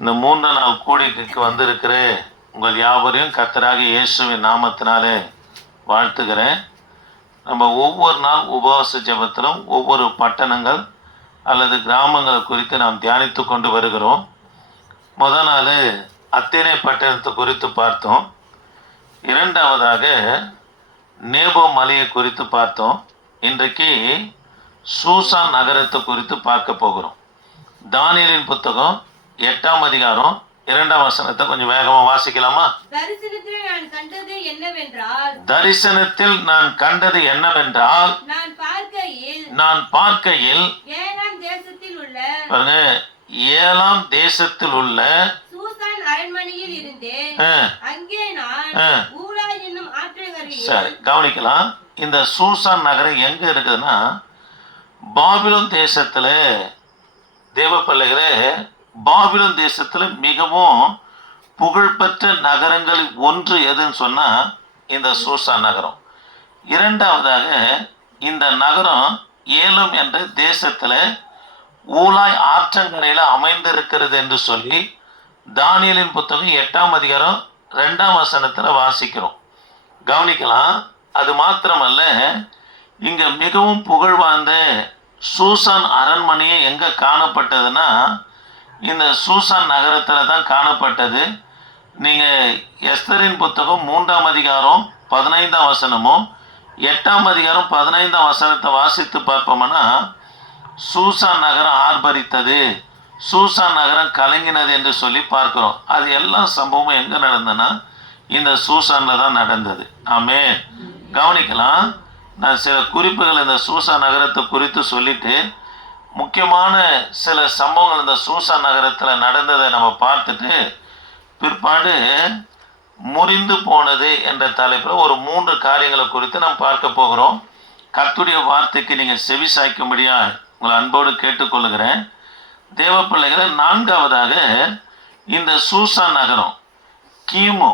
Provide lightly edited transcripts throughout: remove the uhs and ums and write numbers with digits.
இந்த 3 நாள் கூடிக்கு வந்திருக்கிற உங்கள் யாவரையும் கர்த்தராகிய இயேசுவின் நாமத்தினாலே வாழ்த்துகிறேன். நம்ம ஒவ்வொரு நாள் உபவாச ஜெபத்திலும் ஒவ்வொரு பட்டணங்கள் அல்லது கிராமங்களை குறித்து நாம் தியானித்து கொண்டு வருகிறோம். முதல் நாள் அத்தேனே பட்டணத்தை குறித்து பார்த்தோம். இரண்டாவதாக நேபோ மலையை குறித்து பார்த்தோம். இன்றைக்கு சூசான் நகரத்தை குறித்து பார்க்க போகிறோம். தானியேலின் புத்தகம் 8ஆம் அதிகாரம் 2ஆம் வசனத்தை கொஞ்சம் வேகமா வாசிக்கலாமா? தரிசனத்தில் நான் கண்டது என்னவென்றால் நான் பார்க்கையில் ஏழாம் தேசத்தில் உள்ள சூசான் அரண்மனையில் இருந்தேன். அங்கே நான் ஊலா என்னும் ஆற்றங்கரையில். சரி, கவனிக்கலாம். இந்த சூசான் நகரம் எங்க இருக்குதுன்னா பாபிலோன் தேசத்துல, தேவ பிள்ளைகளே, பாபிலோன் தேசத்துல மிகவும் புகழ்பெற்ற நகரங்களில் ஒன்று எதுன்னு சொன்னா இந்த சூசான் நகரம். இரண்டாவதாக இந்த நகரம் ஏலம் என்ற தேசத்துல ஊலாய் ஆற்றங்கரையில அமைந்திருக்கிறது என்று சொல்லி தானியேலின் புத்தகம் 8ஆம் அதிகாரம் 2ஆம் வசனத்துல வாசிக்கிறோம். கவனிக்கலாம். அது மாத்திரமல்ல, இங்க மிகவும் புகழ்வாய்ந்த சூசான் அரண்மனையை எங்க காணப்பட்டதுன்னா இந்த சூசான் நகரத்துல தான் காணப்பட்டது. நீங்க எஸ்தரின் புத்தகம் 3ஆம் அதிகாரம் 15ஆம் வசனமும் 8ஆம் அதிகாரம் 15ஆம் வசனத்தை வாசித்து பார்ப்போம்னா சூசான் நகரம் ஆர்ப்பரித்தது, சூசான் நகரம் கலங்கினது என்று சொல்லி பார்க்கிறோம். அது எல்லா சம்பவமும் எங்க நடந்ததுன்னா இந்த சூசான்ல தான் நடந்தது. ஆமென். கவனிக்கலாம். நான் சில குறிப்புகள் இந்த சூசான் நகரத்தை குறித்து சொல்லிட்டு முக்கியமான சில சம்பவங்கள் இந்த சூசான் நகரத்தில் நடந்ததை நம்ம பார்த்துட்டு பிற்பாடு முறிந்து போனது என்ற தலைப்பில் ஒரு 3 காரியங்களை குறித்து நாம் பார்க்க போகிறோம். கர்த்தருடைய வார்த்தைக்கு நீங்கள் செவி சாய்க்கும்படியா உங்களை அன்போடு கேட்டுக்கொள்கிறேன். தேவ பிள்ளைகளை, 4ஆவதாக இந்த சூசான் நகரம் கிமு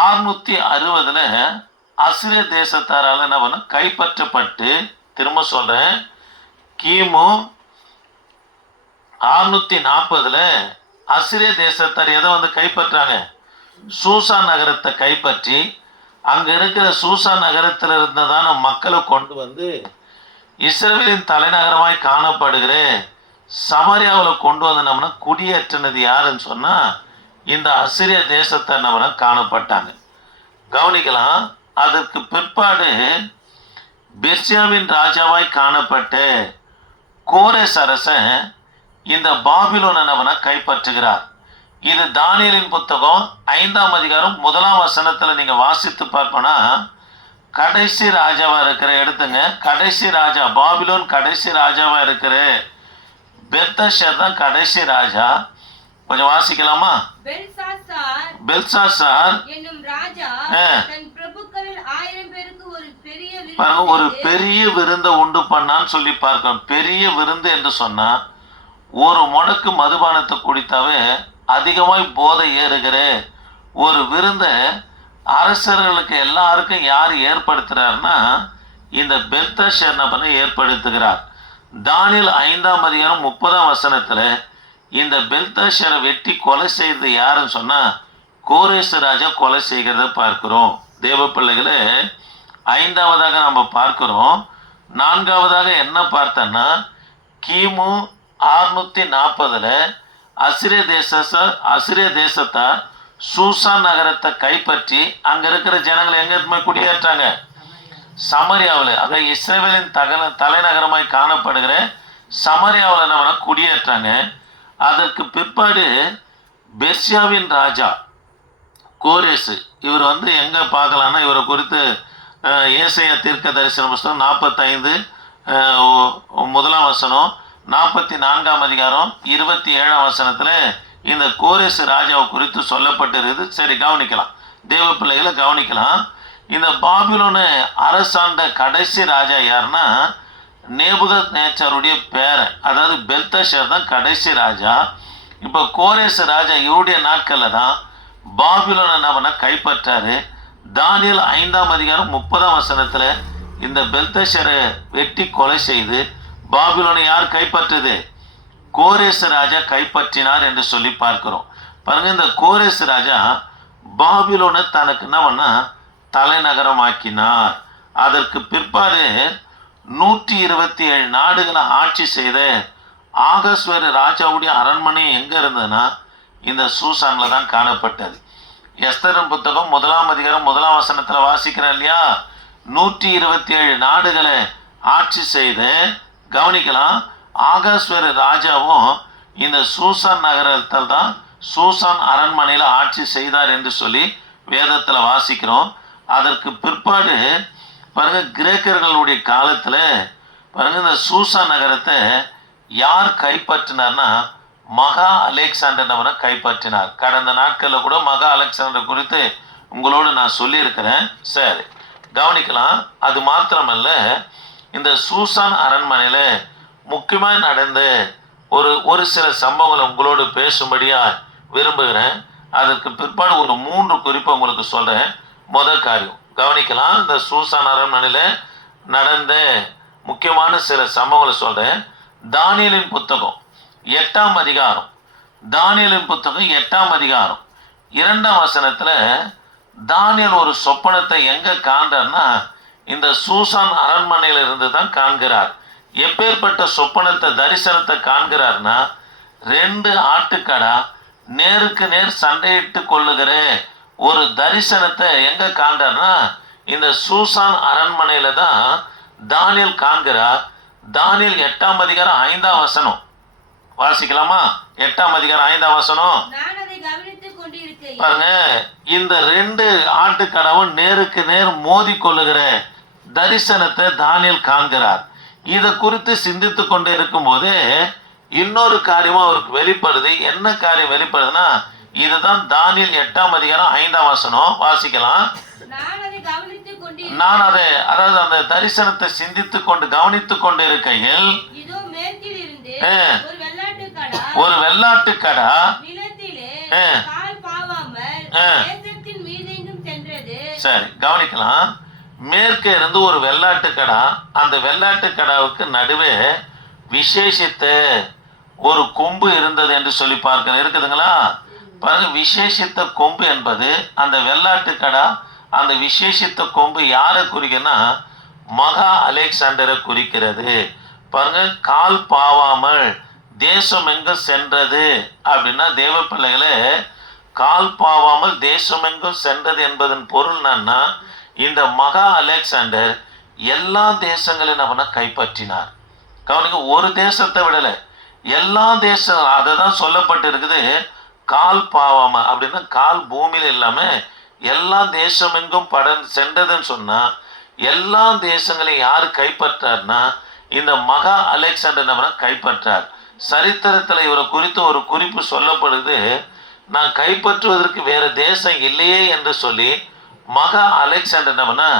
660 அசிரிய தேசத்தாரால் என்ன பண்ண கைப்பற்றப்பட்டு, திரும்ப சொல்றேன், கிமு 640 அசிரிய தேசத்தார் எதை வந்து கைப்பற்றாங்க? சூசான் நகரத்தை கைப்பற்றி அங்க இருக்கிற சூசான் நகரத்தில் இருந்ததான மக்களை கொண்டு வந்து இஸ்ரவேலின் தலைநகரமாய் காணப்படுகிற சமாரியாவில் கொண்டு வந்து நம்மனா குடியேற்றினது யாருன்னு சொன்னா இந்த அசிரிய தேசத்தை நம்மனா காணப்பட்டாங்க. கவனிக்கலாம். அதற்கு பிற்பாடு பெர்சியாவின் ராஜாவாய் காணப்பட்ட கோரேஸ் அரசன் இந்த பாபிலோனை நம்மனா கைப்பற்றுகிறார். இது தானியேலின் புத்தகம் 5ஆம் அதிகாரம் 1ஆம் வசனத்துல நீங்க வாசித்து பார்ப்போனா கடைசி ராஜாவா இருக்கிற, எடுத்துங்க, கடைசி ராஜா, பாபிலோன் கடைசி ராஜாவா இருக்கிற பெல்தஷர் தான் கடைசி ராஜா. கொஞ்சம் வாசிக்கலாமா? பெல்சாசார் என்னும் ராஜா தன் பிரபுக்களில் 1000 பேருக்கு ஒரு பெரிய விருந்தை உண்டு பண்ணான்னு சொல்லி பார்க்கணும். பெரிய விருந்து என்று சொன்னா ஒரு முடக்கு மதுபானத்தை குடித்தாவே அதிகமாய் போதை ஏறுகிற ஒரு விருந்தை அரசர்களுக்கு எல்லாருக்கும் யார் ஏற்படுத்துறாருன்னா இந்த பெல்தஷர் நபரை ஏற்படுத்துகிறார். தானியேல் 5ஆம் அதிகாரம் 30ஆம் வசனத்துல இந்த பெல்தஷரை வெட்டி கொலை செய்தது யாருன்னு சொன்னா கோரேஸ் ராஜா கொலை செய்கிறத பார்க்கிறோம். தேவ பிள்ளைகளே, 5ஆவதாக நம்ம பார்க்கிறோம். 4ஆவதாக என்ன பார்த்தோன்னா கிமு 640 அசிரிய தேசத்தார் சூசான் நகரத்தை கைப்பற்றி அங்க இருக்கிற ஜனங்களை எங்க குடியேற்றாங்க? சமரியாவில், அதாவது இஸ்ரவேலின் தலைநகரமாய் காணப்படுகிற சமரியாவில் நம்ம குடியேற்றாங்க. அதற்கு பிற்பாடு பெர்சியாவின் ராஜா கோரேசு, இவர் வந்து எங்க பார்க்கலாம்னா இவரை குறித்து ஏசாயா தீர்க்க தரிசன புஸ்தகம் 45 1ஆம் வசனம், 44ஆம் அதிகாரம் 27ஆம் வசனத்துல இந்த கோரேசு ராஜாவை குறித்து சொல்லப்பட்டிருக்குது. சரி, கவனிக்கலாம். தேவ பிள்ளைகளை கவனிக்கலாம். இந்த பாபிலோனு அரசாண்ட கடைசி ராஜா யாருன்னா நேபுகத்நேச்சாருடைய பேரன், அதாவது பெல்தஷர் தான் கடைசி ராஜா. இப்போ கோரேசு ராஜா இவருடைய நாட்கள்ல தான் பாபிலோனை நம்ம கைப்பற்றாரு. தானியேல் 5ஆம் அதிகாரம் 30ஆம் வசனத்துல இந்த பெல்தஷரை வெட்டி கொலை செய்து பாபிலோனை யார் கைப்பற்றுது? கோரேசு ராஜா கைப்பற்றினார் என்று சொல்லி பார்க்கிறோம். பாருங்க, இந்த கோரேசு ராஜா பாபிலோனை தனக்கு என்ன பண்ணா தலைநகரமாக்கினார். அதற்கு பிற்பாடு 127 நாடுகளை ஆட்சி செய்த ஆகஸ்வேரு ராஜாவுடைய அரண்மனை எங்க இருந்ததுன்னா இந்த சூசான்ல தான் காணப்பட்டது. எஸ்தரின் புத்தகம் 1ஆம் அதிகாரம் 1ஆம் வசனத்துல வாசிக்கிறோம் இல்லையா, 127 நாடுகளை ஆட்சி செய்து கவனிக்கலாம். ஆகஸ்வேரு ராஜாவும் இந்த சூசான் நகரத்தில் தான் சூசான் அரண்மனையில ஆட்சி செய்தார் என்று சொல்லி வேதத்துல வாசிக்கிறோம். அதற்கு பிற்பாடு பாருங்க, கிரேக்கர்களுடைய காலத்துல பாருங்க இந்த சூசான் நகரத்தை யார் கைப்பற்றினார்னா மகா அலெக்சாண்டர் கைப்பற்றினார். கடந்த நாட்களில் கூட மகா அலெக்சாண்டர் குறித்து உங்களோடு நான் சொல்லியிருக்கிறேன். சரி, கவனிக்கலாம். அது மாத்திரமல்ல, இந்த சூசான் அரண்மனையில முக்கியமாக நடந்த ஒரு சில சம்பவங்களை உங்களோடு பேசும்படியா விரும்புகிறேன். அதற்கு பிற்பாடு ஒரு 3 குறிப்பை உங்களுக்கு சொல்றேன். முதல் காரியம் கவனிக்கலாம். இந்த சூசான் அரண்மனையில நடந்த முக்கியமான சில சம்பவங்களை சொல்றேன். தானியேலின் புத்தகம் 8ஆம் அதிகாரம், தானியேலின் புத்தகம் 8ஆம் அதிகாரம் 2ஆம் வசனத்துல தானியேல் ஒரு சொப்பனத்தை எங்க காண்றார்னா இந்த சூசான் அரண்மனையில இருந்து தான் காண்கிறார். எப்பேற்பட்ட சொப்பனத்தை தரிசனத்தை காண்கிறார்னா 2 ஆட்டுக்கடா நேருக்கு நேர் சண்டையிட்டு கொள்ளுகிற ஒரு தரிசனத்தை எங்க காண்றார்னா இந்த சூசான் அரண்மனையில தான் தானியேல் காண்கிறார். தானியேல் 8ஆம் அதிகாரம் 5ஆம் வசனம் வாசிக்கலாமா? 8ஆம் அதிகாரம் 5ஆம் வசனம் பாருங்க. இந்த 2 ஆட்டுக்கடாவும் நேருக்கு நேர் மோதி கொள்ளுகிற தரிசனத்தை தானியேல் காண்கிறார். இதை குறித்து சிந்தித்து கொண்டு இருக்கும் போது இன்னொரு காரியமும் அவருக்கு வெளிப்படுது. என்ன காரியம் வெளிப்படுதுன்னா இதுதான் தானியேல் 8ஆம் அதிகாரம் 5ஆம் வசனம் வாசிக்கலாம். நான் அதாவது அந்த தரிசனத்தை சிந்தித்து கொண்டு கவனித்துக் கொண்டு இருக்கையில் ஒரு வெள்ளாட்டுக்கடா சரி கவனிக்கலாம். மேற்கே இருந்து ஒரு வெள்ளாட்டுக்கடா, அந்த வெள்ளாட்டுக்கடாவுக்கு நடுவே விசேஷித்த ஒரு கொம்பு இருந்தது என்று சொல்லி பார்க்க இருக்குதுங்களா? பாருங்க, விசேஷித்த கொம்பு என்பது அந்த வெள்ளாட்டுக்கடா, அந்த விசேஷித்த கொம்பு யாரை குறிக்குன்னா மகா அலெக்சாண்டரை குறிக்கிறது. பாருங்க, கால் பாவாமல் தேசம் எங்கும் சென்றது அப்படின்னா தேவ பிள்ளைகளே, கால் பாவாமல் தேசம் எங்கும் சென்றது என்பதன் பொருள் என்னன்னா இந்த மகா அலெக்சாண்டர் எல்லா தேசங்களையும் அவனை கைப்பற்றினார். கவனிங்க, ஒரு தேசத்தை விடலை, எல்லா தேசம் அதை தான் சொல்லப்பட்டு இருக்குது. கால் பாவாம அப்படின்னா கால் பூமியில இல்லாம எல்லா தேசம் எங்கும் சென்றதுன்னு சொன்னா எல்லா தேசங்களையும் யார் கைப்பற்றார்னா இந்த மகா அலெக்சாண்டர் அவனை கைப்பற்றார். சரித்திரத்துல இவரை குறித்து ஒரு குறிப்பு சொல்லப்படுது. நான் கைப்பற்றுவதற்கு வேற தேசம் இல்லையே என்று சொல்லி மகா அலெக்சாண்டர் அவனா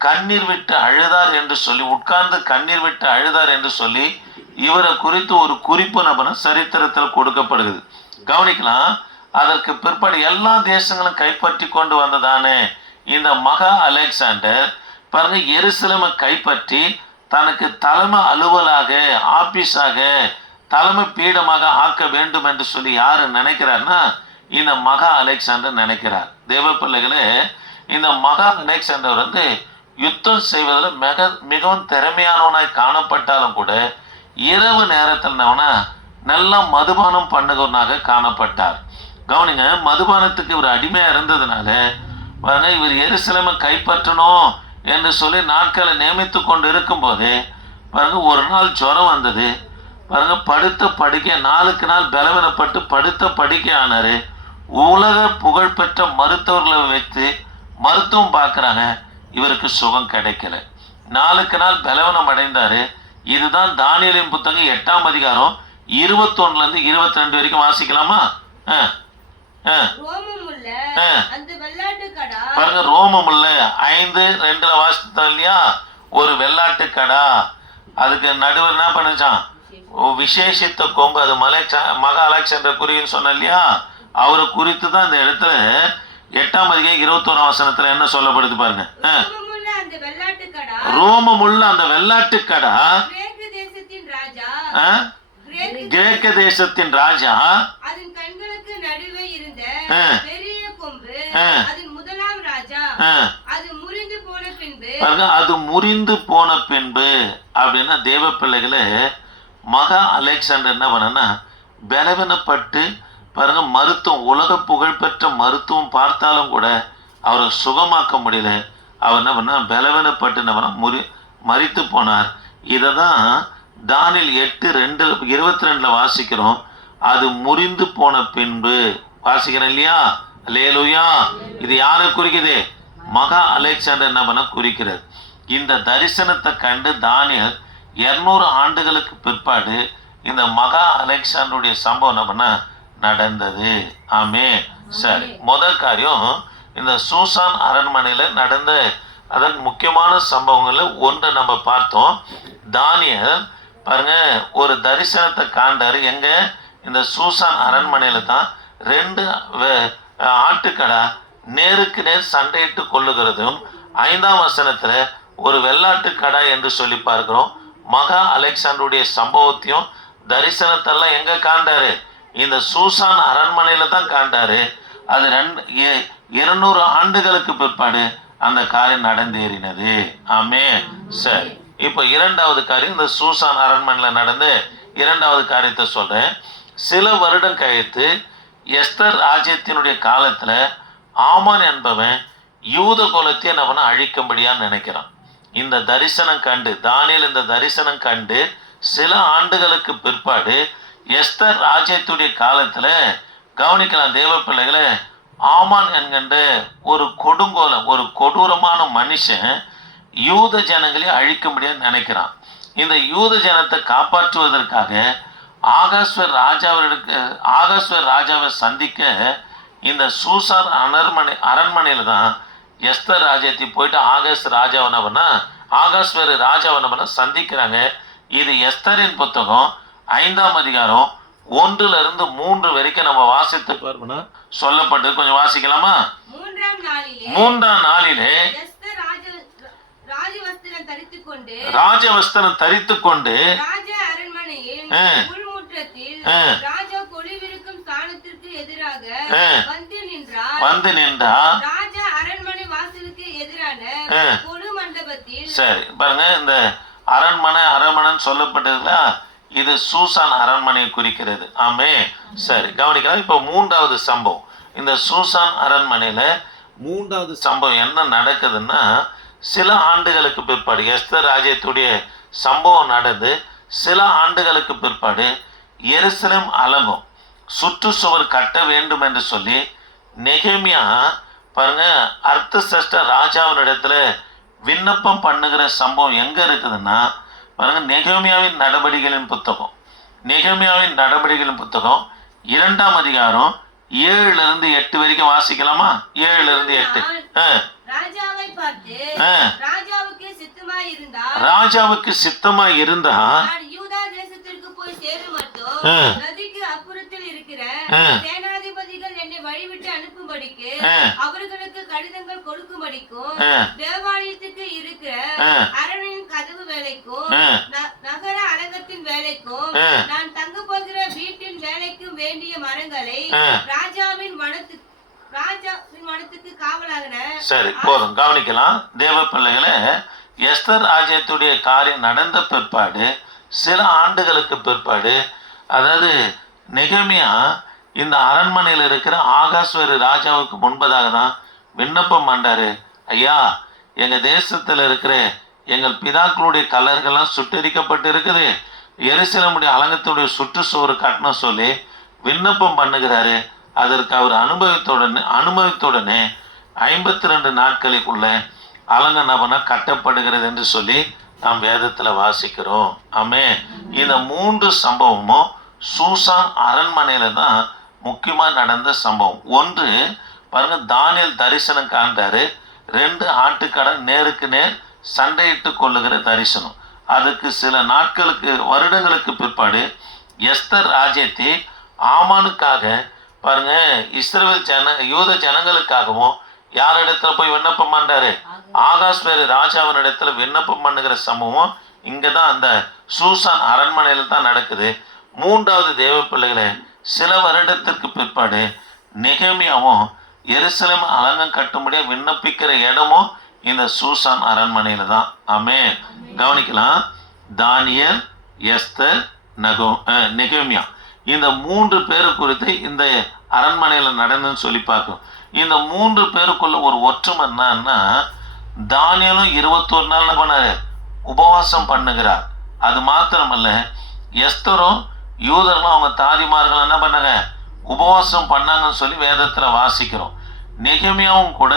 கண்ணீர் விட்டு அழுதார் என்று சொல்லி உட்கார்ந்து கண்ணீர் விட்டு அழுதார் என்று சொல்லி இவரை குறித்து ஒரு குறிப்பு நபன சரித்திரத்தில் கொடுக்கப்படுகிறது. கவனிக்கலாம். அதற்கு பிற்பாடு எல்லா தேசங்களும் கைப்பற்றி கொண்டு வந்ததானே இந்த மகா அலெக்சாண்டர் பாருங்க எருசலேமை கைப்பற்றி தனக்கு தலைமை அலுவலாக ஆபீஸாக தலைமை பீடமாக ஆக்க வேண்டும் என்று சொல்லி யாரு நினைக்கிறார்னா இந்த மகா அலெக்சாண்டர் நினைக்கிறார். தேவ பிள்ளைகளே, இந்த மகா அலெக்சாண்டர் யுத்தம் செய்வதில் மிகவும் திறமையானவனாய் காணப்பட்டாலும் கூட இரவு நேரத்தில் நல்லா மதுபானம் பண்ணுகிறவனாக காணப்பட்டார். கவனிங்க, மதுபானத்துக்கு இவர் அடிமையா இருந்ததுனால பாருங்க இவர் எருசலேமை கைப்பற்றணும் என்று சொல்லி நாட்களை நியமித்து கொண்டு இருக்கும் போது பாருங்க ஒரு நாள் ஜுரம் வந்தது. பாருங்க படுத்த படுக்கை நாளுக்கு நாள் பலவீனப்பட்டு படுத்த படுக்கை ஆனாரு. உலக புகழ்பெற்ற மருத்துவர்களை வைத்து மருத்துவம் பார்க்குறாங்க, இவருக்கு சுகம் கிடைக்கல. நாளுக்கு நாள் பலவீனம் அடைந்தாரு. இதுதான் தானியேலின் புத்தகம் 8ஆம் அதிகாரம் 21 22 வரைக்கும் வாசிக்கலாமா? பாருங்க, ரோமமுள்ள 5:2 வாசித்தோம் இல்லையா? ஒரு வெள்ளாட்டுக்கடா, அதுக்கு நடுவர் என்ன பண்ணுச்சான் விசேஷித்த கொம்பு, அது மகா அலெக்சாண்டர் குறின்னு சொன்ன இல்லையா? அவரை குறித்து தான் இந்த இடத்துல 8ஆம் அதிகாரம் 21ஆம் வசனத்துல என்ன சொல்லப்படுது பாருங்க. ரோமமுள்ள அந்த வெள்ளாட்டுக்கடா கிரேக்க தேசத்தின் ராஜா அதன் கண்களுக்கு நடுவே இருந்த ஆ. பெரிய கொம்பு ஆ. அதன் முதலாம் ராஜா ஆ, அது முறிந்து போன பின்பு பாருங்க, அது முறிந்து போன பின்பு அப்படின்னா தேவ பிள்ளைகளே, மகா அலெக்சாண்டர் என்ன பண்ணனா பலவீனப்பட்டு பாருங்க, மருத்துவம் உலக புகழ்பெற்ற மருத்துவம் பார்த்தாலும் கூட அவரை சுகமாக்க முடியல. அவர் என்ன பண்ணா பலவீனப்பட்டு என்ன பண்ணா மரித்து போனார். இதை தான் தானியேல் 8:22 வாசிக்கிறோம். அது முறிந்து போன பின்பு வாசிக்கிறேன் இல்லையா? அல்லேலூயா. இது யாரை குறிக்குது? மகா அலெக்சாண்டர் என்ன பண்ண குறிக்கிறது. இந்த தரிசனத்தை கண்டு தானியேல் 200 ஆண்டுகளுக்கு பிற்பாடு இந்த மகா அலெக்சாண்டருடைய சம்பவம் என்ன பண்ண நடந்தது. ஆமே. சரி, முதல் காரியம் இந்த சூசான் அரண்மனையில் நடந்த அதன் முக்கியமான சம்பவங்கள்ல ஒன்றை நம்ம பார்த்தோம். தானியேல் பாருங்க ஒரு தரிசனத்தை காண்டாரு. எங்க? இந்த சூசான் அரண்மனையில தான் 2 ஆட்டுக்கடா நேருக்கு நேர் சண்டையிட்டு கொள்ளுகிறதும் 5ஆம் வசனத்துல ஒரு வெள்ளாட்டு கடா என்று சொல்லி பார்க்கிறோம். மகா அலெக்சாண்டருடைய சம்பவத்தையும் தரிசனத்தெல்லாம் எங்க காண்டாரு? இந்த சூசான் அரண்மனையில தான் காண்டாரு. அது 200 ஆண்டுகளுக்கு பிற்பாடு அந்த காரியம் நடந்தேறினது. ஆமே. சரி, இப்போ 2வது காரியம் இந்த சூசான் அரண்மனையில் நடந்த 2வது காரியத்தை சொல்றேன். சில வருடம் கழித்து எஸ்தர் ராஜ்யத்தினுடைய காலத்துல ஆமான் என்பவன் யூத குலத்தை நம்ம அழிக்கும்படியா நினைக்கிறான். இந்த தரிசனம் கண்டு தானியேல் இந்த தரிசனம் கண்டு சில ஆண்டுகளுக்கு பிற்பாடு எஸ்தர் ராஜ்யத்துடைய காலத்துல கவனிக்கலாம் தேவ பிள்ளைகளை, ஆமான் என்கின்ற ஒரு கொடுங்கோலம், ஒரு கொடூரமான மனுஷன் யூத ஜனங்களை அழிக்கும்படியா நினைக்கிறான். இந்த யூத ஜனத்தை காப்பாற்றுவதற்காக ஆகாஸ்வர் ராஜாவை சந்திக்க இந்த சூசான் அரண்மனையில தான் எஸ்தர் ராஜ்யத்தை போயிட்டு ஆகாஸ்வர் ராஜாவை சந்திக்கிறாங்க. இது எஸ்தரின் புத்தகம் 5ஆம் அதிகாரம் 1-3 வரைக்கும் நம்ம வாசித்து பார்க்கணும் சொல்லப்பட்டு. கொஞ்சம் வாசிக்கலாமா? 3ஆம் நாளிலே எஸ்தர் ராஜவஸ்திரம் தரித்துக் கொண்டு ராஜா அரண்மனையில் உள்முற்றத்தில் ராஜா கொலுவிருக்கும் ஸ்தானத்திற்கு எதிராக வந்து நின்றார். ராஜா அரண்மனை வாசலுக்கு எதிரான கொலு மண்டபத்தில். சரி, பாருங்க, இந்த அரண்மனைன்னு சொல்லப்பட்டதுல இது சூசான் அரண்மனையை குறிக்கிறது. ஆமே. சரி, கவனிக்கலாம். இப்போ 3வது சம்பவம். இந்த சூசான் அரண்மனையில 3வது சம்பவம் என்ன நடக்குதுன்னா, சில ஆண்டுகளுக்கு பிற்பாடு எஸ்தர் ராஜ்யத்துடைய சம்பவம் நடந்து சில ஆண்டுகளுக்கு பிற்பாடு எருசலேம் அலங்கும் சுற்றுச்சுவர் கட்ட வேண்டும் என்று சொல்லி நெகேமியா பாருங்க அர்த்தசஷ்ட ராஜாவினிடத்துல விண்ணப்பம் பண்ணுகிற சம்பவம் எங்க இருக்குதுன்னா, பாருங்க நெகேமியாவின் நடவடிக்கைகளின் புத்தகம் 2ஆம் அதிகாரம் 7-8 வரைக்கும் வாசிக்கலாமா? 7-8. ராஜாவை பார்த்து ராஜாவுக்கு சித்தமாய் இருந்தா நான் யூதா தேசத்திற்கு போய் சேரும் மட்டும் நதிக்கு அப்புறத்தில் இருக்கிற சேனாதிபதிகள் என்னை வழிவிட்டு அனுப்பும்படிக்கு அவர்களுக்கு கடிதங்கள் கொடுக்கும்படிக்கும் தேவாலயத்துக்கு இருக்கிற அரணின் கதவு வேலைக்கும் நகர அலங்கத்தின் வேலைக்கும் நான் தங்க போகிற வீட்டின் வேலைக்கும் வேண்டிய மரங்களை ராஜாவின் மனத்துக்கு காவலாக. சரி, போதும், கவனிக்கலாம் தேவ பிள்ளைகளை. எஸ்தர் ராஜ்யத்துடைய காரியம் நடந்த பிற்பாடு சில ஆண்டுகளுக்கு பிற்பாடு, அதாவது நெகேமியா இந்த அரண்மனையில் இருக்கிற ஆகாஸ்வர் ராஜாவுக்கு முன்பதாக தான் விண்ணப்பம் பண்ணாரு. ஐயா, எங்கள் தேசத்தில் இருக்கிற எங்கள் பிதாக்களுடைய கல்லர்கள்லாம் சுட்டரிக்கப்பட்டு இருக்குது, எருசலேமுடைய அலங்கத்துடைய சுற்றுச்சுவர் கட்டணம் சொல்லி விண்ணப்பம் பண்ணுகிறாரு. அதற்கு அவர் அனுபவித்தவுடனே 52 நாட்களுக்குள்ள அலங்கநபன கட்டப்படுகிறது என்று சொல்லி நாம் வேதத்தில் வாசிக்கிறோம். ஆமே. இந்த 3 சம்பவமும் சூசான் அரண்மனையில தான் முக்கியமாக நடந்த சம்பவம். ஒன்று பாருங்க, தானியேல் தரிசனம் காண்றாரு. 2 ஆட்டுக்கடை நேருக்கு நேர் சண்டையிட்டு கொள்ளுகிற தரிசனம். அதுக்கு சில வருடங்களுக்கு பிற்பாடு எஸ்தர் ராஜ்யத்தை ஆமானுக்காக பாருங்க இஸ்ரவேல் யூத ஜனங்களுக்காகவும் யாரிடத்துல போய் விண்ணப்பம் பண்றாரு? ஆகாஸ்வேரு ராஜாவின் இடத்துல விண்ணப்பம் பண்ணுகிற சம்பவம் இங்கதான் அந்த சூசான் அரண்மனையில தான் நடக்குது. மூன்றாவது தேவ பிள்ளைகளே, சில வருடத்திற்கு பிற்பாடு நெகேமியாவும் எருசலேம் அலங்கம் கட்டும்படியா விண்ணப்பிக்கிற இடமும் இந்த சூசான் அரண்மனையில தான். ஆமென். கவனிக்கலாம். தானியேல், எஸ்தர், நெகேமியா இந்த 3 பேரு குறித்து இந்த அரண்மனையில நடந்துன்னு சொல்லி பார்க்கும். இந்த 3 பேருக்குள்ள ஒரு ஒற்றுமை என்னன்னா, தானியேலும் 21 நாள் என்ன பண்ணாரு? உபவாசம் பண்ணுகிறார். அது மாத்திரமல்ல, எஸ்தரும் யூதர்களும் அவங்க தாதிமார்கள் என்ன பண்ணாங்க? உபவாசம் பண்ணாங்கன்னு சொல்லி வேதத்துல வாசிக்கிறோம். நெகேமியாவும் கூட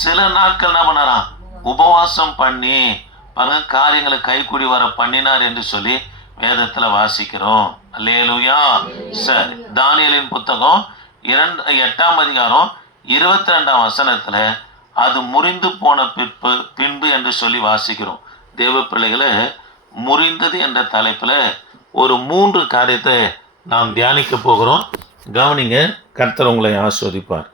சில நாட்கள் என்ன பண்ணாராம்? உபவாசம் பண்ணி பாருங்க காரியங்களை கைக்கூடி வர பண்ணினார் என்று சொல்லி வேதத்துல வாசிக்கிறோம். அல்லேலூயா. சரி, தானியேலின் புத்தகம் 8ஆம் அதிகாரம் 22ஆம் வசனத்துல அது முறிந்து போன பின்பு என்று சொல்லி வாசிக்கிறோம். தேவ பிள்ளைகளே, முறிந்தது என்ற தலைப்புல ஒரு 3 காரியத்தை நாம் தியானிக்க போகிறோம். கவனிங்க. கர்த்தர் உங்களை ஆசீர்வதிப்பார்.